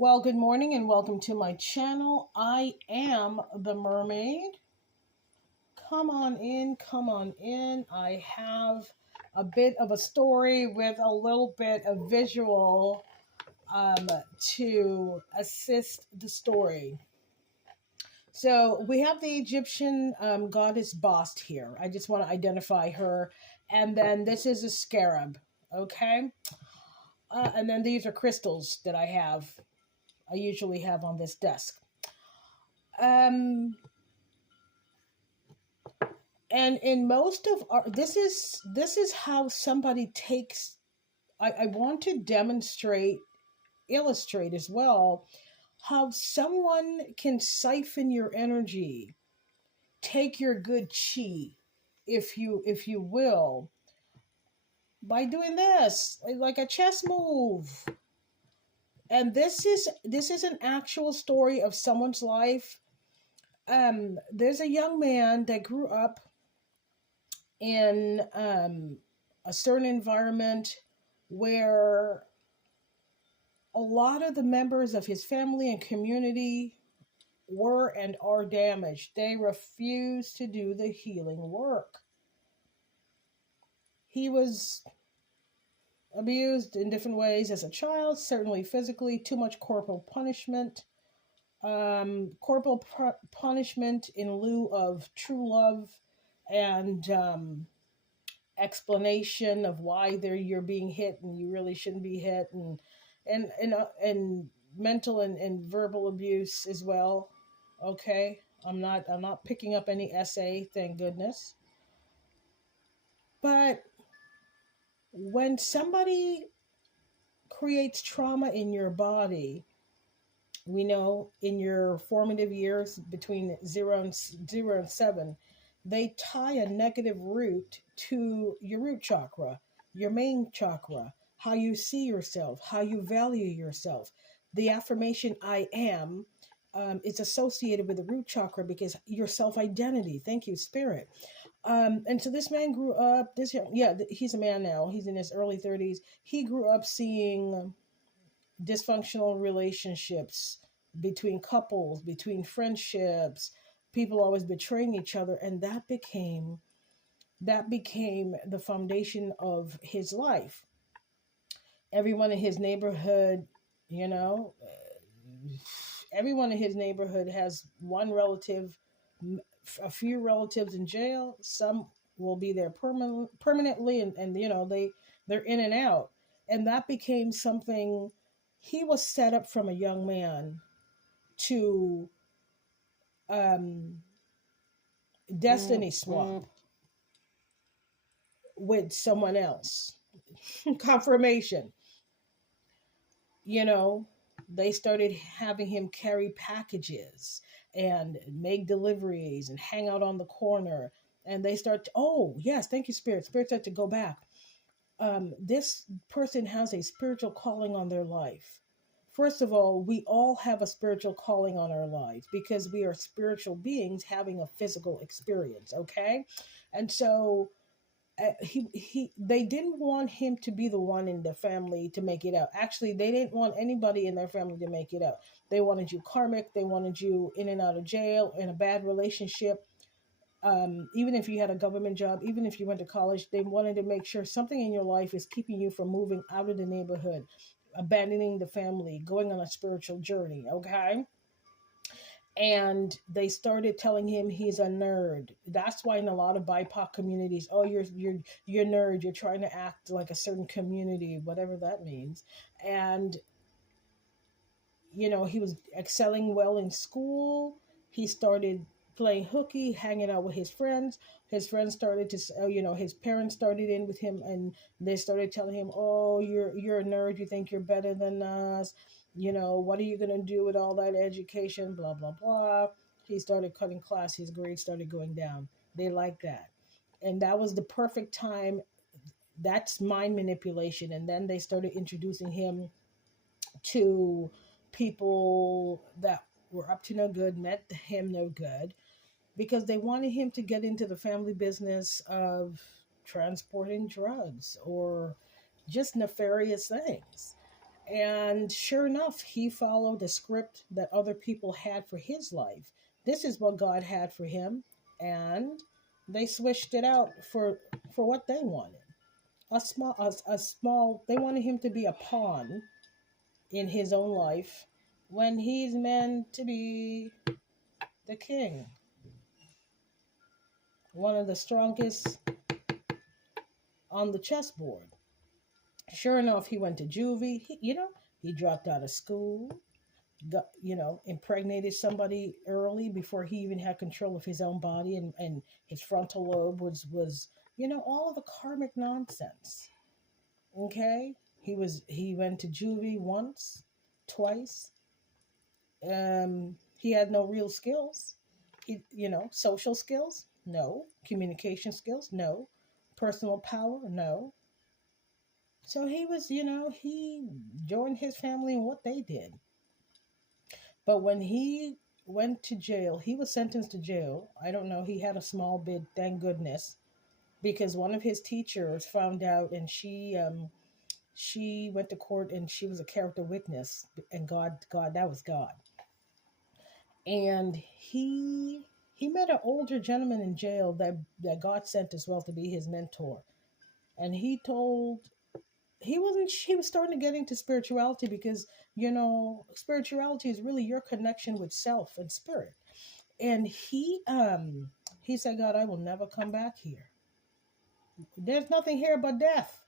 Well, good morning and welcome to my channel. I am the Mermaid. Come on in, come on in. I have a bit of a story with a little bit of visual to assist the story. So we have the Egyptian goddess Bast here. I just want to identify her. And then this is a scarab, okay? And then these are crystals that I usually have on this desk. Um, and in most of our this is how somebody takes I want to illustrate as well how someone can siphon your energy, take your good chi, if you will, by doing this like a chess move. And this is an actual story of someone's life. There's a young man that grew up in a certain environment where a lot of the members of his family and community were and are damaged. They refuse to do the healing work. He was abused in different ways as a child, certainly physically, too much corporal punishment. Punishment in lieu of true love and explanation of why you're being hit and you really shouldn't be hit, and mental and verbal abuse as well. Okay, I'm not picking up any essay, thank goodness. But when somebody creates trauma in your body, we know in your formative years between 0 and 7, they tie a negative root to your root chakra, your main chakra, how you see yourself, how you value yourself. The affirmation "I am" is associated with the root chakra because your self identity. Thank you, Spirit. And so this man grew up. He's a man now. He's in his early 30s. He grew up seeing dysfunctional relationships between couples, between friendships, people always betraying each other, and that became the foundation of his life. Everyone in his neighborhood, you know, everyone in his neighborhood has one relative, a few relatives in jail. Some will be there permanently, and they're in and out, and that became something. He was set up from a young man to um, destiny swap with someone else. Confirmation. You know, they started having him carry packages and make deliveries and hang out on the corner. And they start to, oh, yes, thank you, Spirit. Spirit start to go back. This person has a spiritual calling on their life. First of all, we all have a spiritual calling on our lives because we are spiritual beings having a physical experience, okay? And so they didn't want him to be the one in the family to make it out. Actually, they didn't want anybody in their family to make it out. They wanted you karmic. They wanted you in and out of jail, in a bad relationship. Even if you had a government job, even if you went to college, they wanted to make sure something in your life is keeping you from moving out of the neighborhood, abandoning the family, going on a spiritual journey, okay? And they started telling him he's a nerd. That's why in a lot of BIPOC communities, oh, you're nerd, you're trying to act like a certain community, whatever that means. And he was excelling well in school. He started playing hooky, hanging out with his friends. His friends started to, his parents started in with him, and they started telling him, "Oh, you're a nerd. You think you're better than us. What are you gonna do with all that education? Blah blah blah." He started cutting class. His grades started going down. They liked that, and that was the perfect time. That's mind manipulation, and then they started introducing him to people that were up to no good, meant him no good, because they wanted him to get into the family business of transporting drugs or just nefarious things. And sure enough, he followed the script that other people had for his life. This is what God had for him, and they switched it out for what they wanted. A small. They wanted him to be a pawn in his own life when he's meant to be the king, one of the strongest on the chessboard. Sure enough, he went to juvie. He dropped out of school, impregnated somebody early before he even had control of his own body, and his frontal lobe was all of the karmic nonsense. Okay, he went to juvie once, twice. He had no real skills. Social skills, no. Communication skills, no. Personal power, no. So he joined his family in what they did. But when he went to jail, he was sentenced to jail. I don't know, he had a small bid, thank goodness, because one of his teachers found out, and she went to court, and she was a character witness, and God, that was God. And he met an older gentleman in jail that God sent as well to be his mentor. And he was starting to get into spirituality, because spirituality is really your connection with self and spirit. And he said, God, I will never come back here. There's nothing here but death.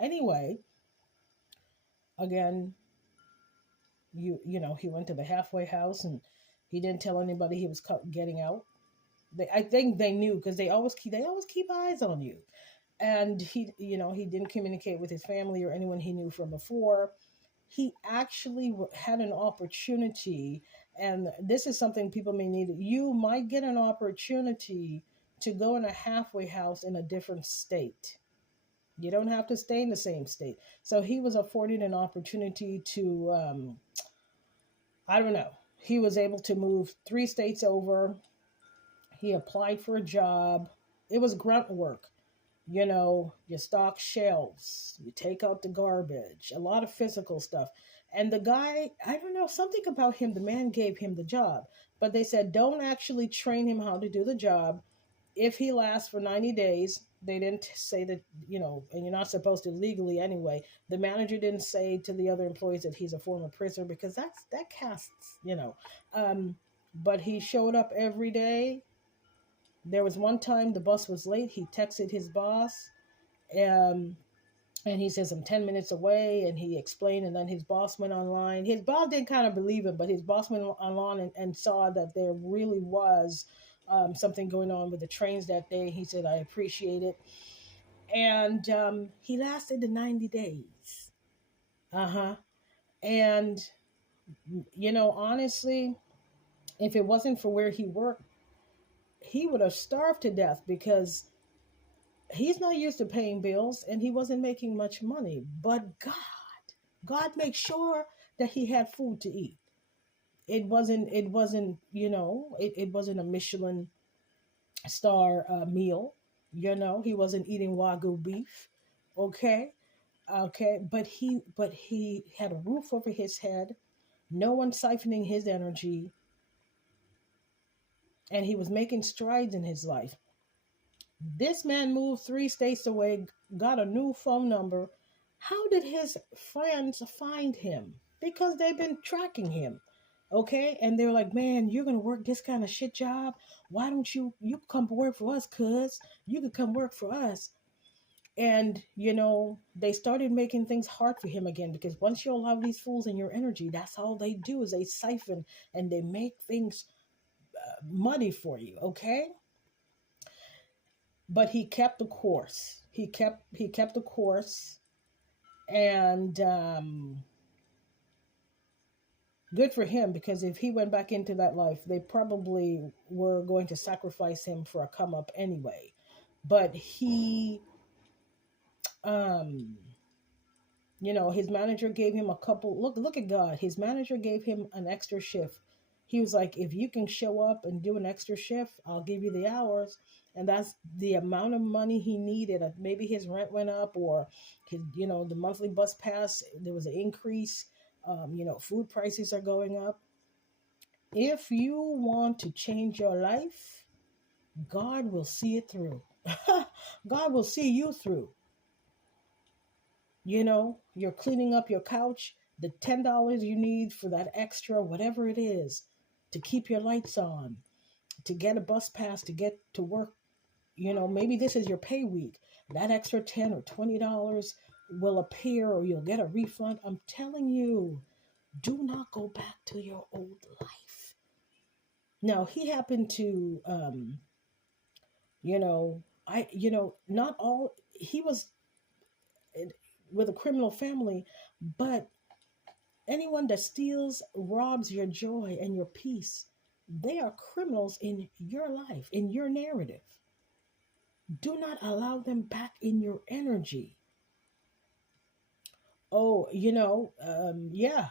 Anyway, again, he went to the halfway house, and he didn't tell anybody he was getting out. I think they knew, because they always keep eyes on you. And he didn't communicate with his family or anyone he knew from before. He actually had an opportunity, and this is something people may need. You might get an opportunity to go in a halfway house in a different state. You don't have to stay in the same state. So he was afforded an opportunity to, I don't know. He was able to move 3 states over. He applied for a job. It was grunt work. You stock shelves, you take out the garbage, a lot of physical stuff. And the guy, I don't know, something about him, the man gave him the job. But they said, don't actually train him how to do the job. If he lasts for 90 days, they didn't say that, and you're not supposed to legally anyway. The manager didn't say to the other employees that he's a former prisoner, because that casts, but he showed up every day. There was one time the bus was late. He texted his boss, and he says, I'm 10 minutes away, and he explained, and then his boss went online. His boss didn't kind of believe him, but his boss went online and saw that there really was something going on with the trains that day. He said, I appreciate it. And he lasted the 90 days. And, honestly, if it wasn't for where he worked, he would have starved to death, because he's not used to paying bills, and he wasn't making much money. But God made sure that he had food to eat. It wasn't it wasn't a Michelin star meal. He wasn't eating Wagyu beef. Okay. But he had a roof over his head, no one siphoning his energy, and he was making strides in his life. This man moved 3 states away, got a new phone number. How did his friends find him? Because they've been tracking him. Okay? And they're like, man, you're going to work this kind of shit job? Why don't you come work for us, cuz? You could come work for us. And, they started making things hard for him again, because once you allow these fools in your energy, that's all they do, is they siphon and they make things muddy for you. Okay? But he kept the course. He kept the course, and good for him, because if he went back into that life, they probably were going to sacrifice him for a come up anyway. But he, his manager gave him a couple. Look at God. His manager gave him an extra shift. He was like, if you can show up and do an extra shift, I'll give you the hours. And that's the amount of money he needed. Maybe his rent went up, or his, the monthly bus pass, there was an increase. Food prices are going up. If you want to change your life, God will see it through. God will see you through. You're cleaning up your couch, the $10 you need for that extra, whatever it is, to keep your lights on, to get a bus pass, to get to work. Maybe this is your pay week. That extra $10 or $20 will appear, or you'll get a refund. I'm telling you, do not go back to your old life. Now, he happened to, not all, he was with a criminal family, but anyone that steals, robs your joy and your peace, they are criminals in your life, in your narrative. Do not allow them back in your energy. Oh, yeah.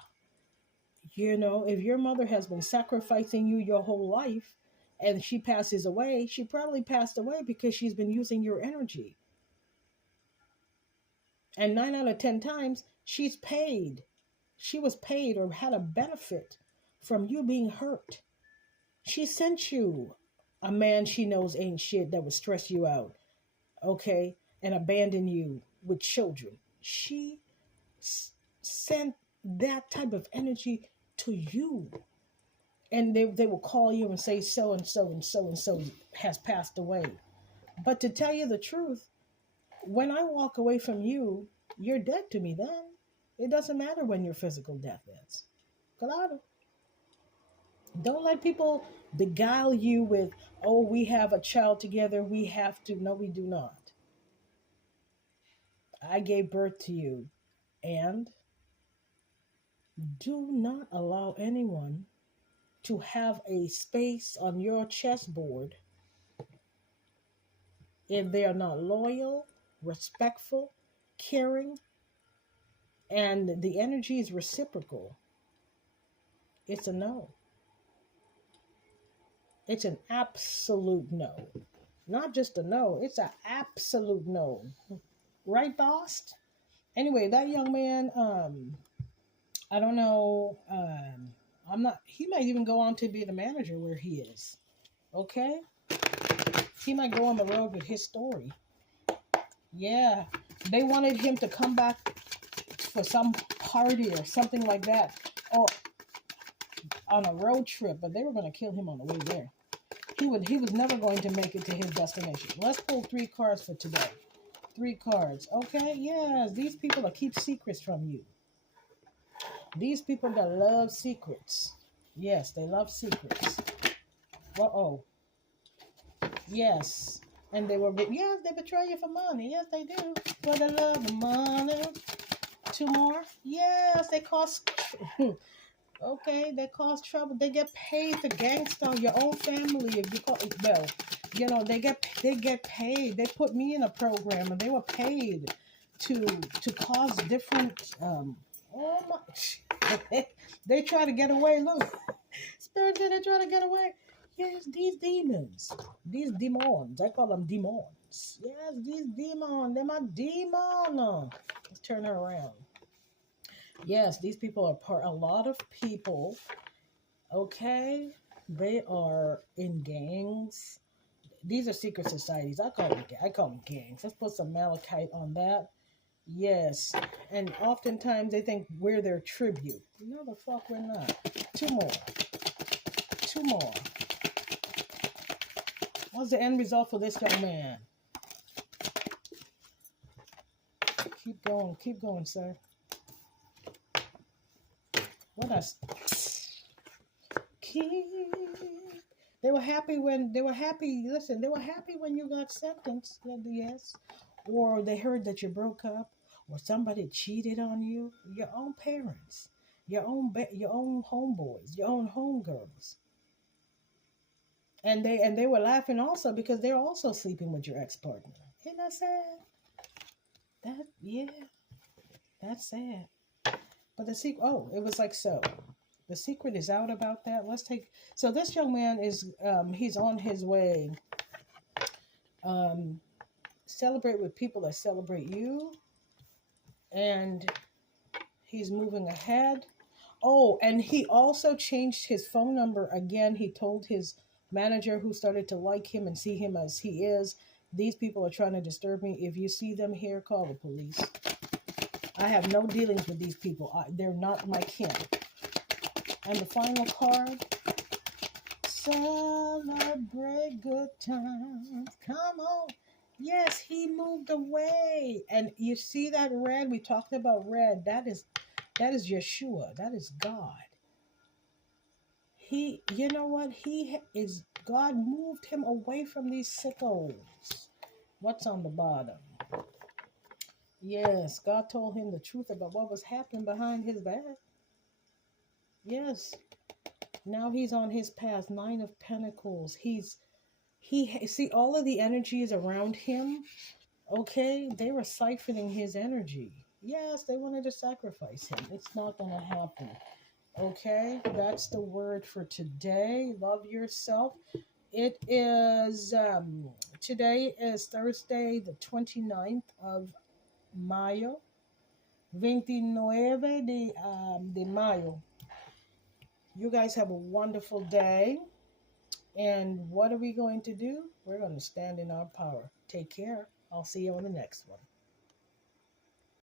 If your mother has been sacrificing you your whole life and she passes away, she probably passed away because she's been using your energy. And 9 out of 10 times, she's paid. She was paid or had a benefit from you being hurt. She sent you a man she knows ain't shit that would stress you out, okay, and abandon you with children. She sent that type of energy to you. And they will call you and say so and so and so and so has passed away. But to tell you the truth, when I walk away from you, you're dead to me then. It doesn't matter when your physical death is. Claro. Don't let people beguile you with, oh, we have a child together, we have to. No, we do not. I gave birth to you. And do not allow anyone to have a space on your chessboard if they are not loyal, respectful, caring, and the energy is reciprocal. It's a no. It's an absolute no. Not just a no, it's an absolute no. Right, Dost? Anyway, that young man, I don't know, he might even go on to be the manager where he is. Okay? He might go on the road with his story. Yeah. They wanted him to come back for some party or something like that, or on a road trip, but they were going to kill him on the way there. He was never going to make it to his destination. Let's pull 3 cards for today. 3 cards. Okay, yes, these people that keep secrets from you. These people that love secrets. Yes, they love secrets. Uh-oh. Yes. And they betray you for money. Yes, they do. For the love of money. 2 more. Yes, they cost... Okay, they cause trouble. They get paid to gangster on your own family. If you call, well, they get paid. They put me in a program, and they were paid to cause different. Oh my! They try to get away. Look, spirits, they try to get away. Yes, these demons, these demons. I call them demons. Yes, these demons. They're my demon. Let's turn her around. Yes, these people are a lot of people, okay, they are in gangs. These are secret societies. I call them gangs. Let's put some malachite on that. Yes, and oftentimes they think we're their tribute. No, the fuck we're not. 2 more. 2 more. What's the end result for this young man? Keep going, sir. What else? They were happy when you got sentenced, yes. Or they heard that you broke up, or somebody cheated on you. Your own parents, your own homeboys, your own homegirls. And they were laughing also because they're also sleeping with your ex-partner. Isn't that sad? That's sad. But the secret, it was like so. The secret is out about that. So this young man is, he's on his way Um, celebrate with people that celebrate you. And he's moving ahead. Oh, and he also changed his phone number again. He told his manager, who started to like him and see him as he is, these people are trying to disturb me. If you see them here, call the police. I have no dealings with these people. They're not my kin. And the final card, celebrate good times. Come on. Yes, he moved away. And you see that red? We talked about red. That is Yeshua. That is God. You know what? God moved him away from these sickos. What's on the bottom? Yes, God told him the truth about what was happening behind his back. Yes. Now he's on his path. 9 of Pentacles. See all of the energies around him. Okay, they were siphoning his energy. Yes, they wanted to sacrifice him. It's not going to happen. Okay, that's the word for today. Love yourself. It is, today is Thursday, the 29th of Mayo. 29 de Mayo. You guys have a wonderful day. And what are we going to do? We're going to stand in our power. Take care. I'll see you on the next one.